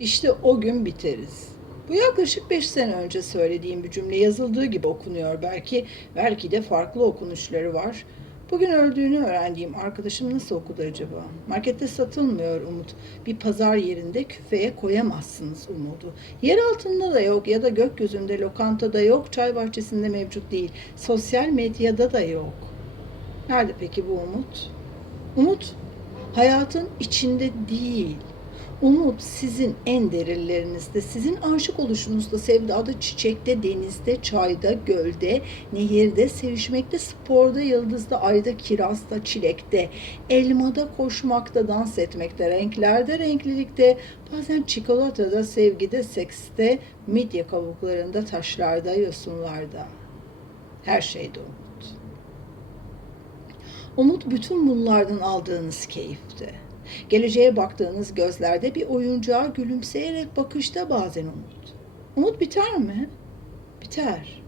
İşte o gün biteriz. Bu yaklaşık 5 sene önce söylediğim bir cümle yazıldığı gibi okunuyor belki. Belki de farklı okunuşları var. Bugün öldüğünü öğrendiğim arkadaşım nasıl okudu acaba? Markette satılmıyor umut. Bir pazar yerinde küfeye koyamazsınız umudu. Yer altında da yok ya da gökyüzünde lokantada yok, çay bahçesinde mevcut değil. Sosyal medyada da yok. Nerede peki bu umut? Umut hayatın içinde değil. Umut sizin en derinlerinizde, sizin aşık oluşunuzda, sevdada, çiçekte, denizde, çayda, gölde, nehirde, sevişmekte, sporda, yıldızda, ayda, kirazda, çilekte, elmada, koşmakta, dans etmekte, renklerde, renklilikte, bazen çikolatada, sevgide, sekste, midye kabuklarında, taşlarda, yosunlarda. Her şeyde umut. Umut bütün bunlardan aldığınız keyifte. Geleceğe baktığınız gözlerde bir oyuncağa gülümseyerek bakışta bazen umut. Umut biter mi? Biter.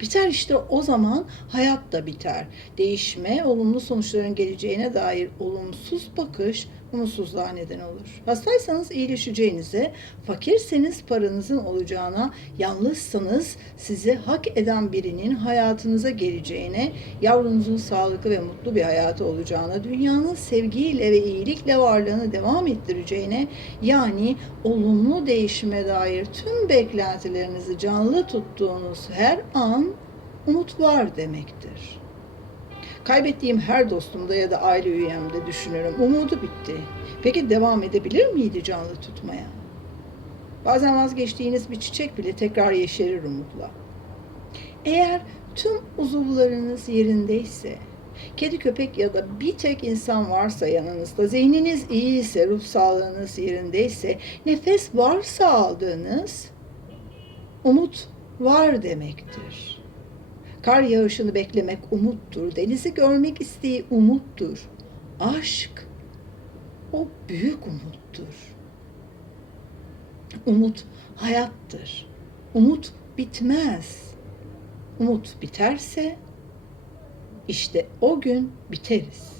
Biter işte o zaman hayat da biter. Değişme, olumlu sonuçların geleceğine dair olumsuz bakış umutsuzluğa neden olur. Hastaysanız iyileşeceğinize, fakirseniz paranızın olacağına, yalnızsanız sizi hak eden birinin hayatınıza geleceğine, yavrunuzun sağlıklı ve mutlu bir hayatı olacağına, dünyanın sevgiyle ve iyilikle varlığını devam ettireceğine, yani olumlu değişime dair tüm beklentilerinizi canlı tuttuğunuz her an umut var demektir. Kaybettiğim her dostumda ya da aile üyemde düşünürüm. Umudu bitti. Peki devam edebilir miydi canlı tutmaya? Bazen vazgeçtiğiniz bir çiçek bile tekrar yeşerir umutla. Eğer tüm uzuvlarınız yerindeyse, kedi köpek ya da bir tek insan varsa yanınızda, zihniniz iyiyse, ruh sağlığınız yerindeyse, nefes varsa aldığınız, umut var demektir. Kar yağışını beklemek umuttur. Denizi görmek isteği umuttur. Aşk o büyük umuttur. Umut hayattır. Umut bitmez. Umut biterse işte o gün biteriz.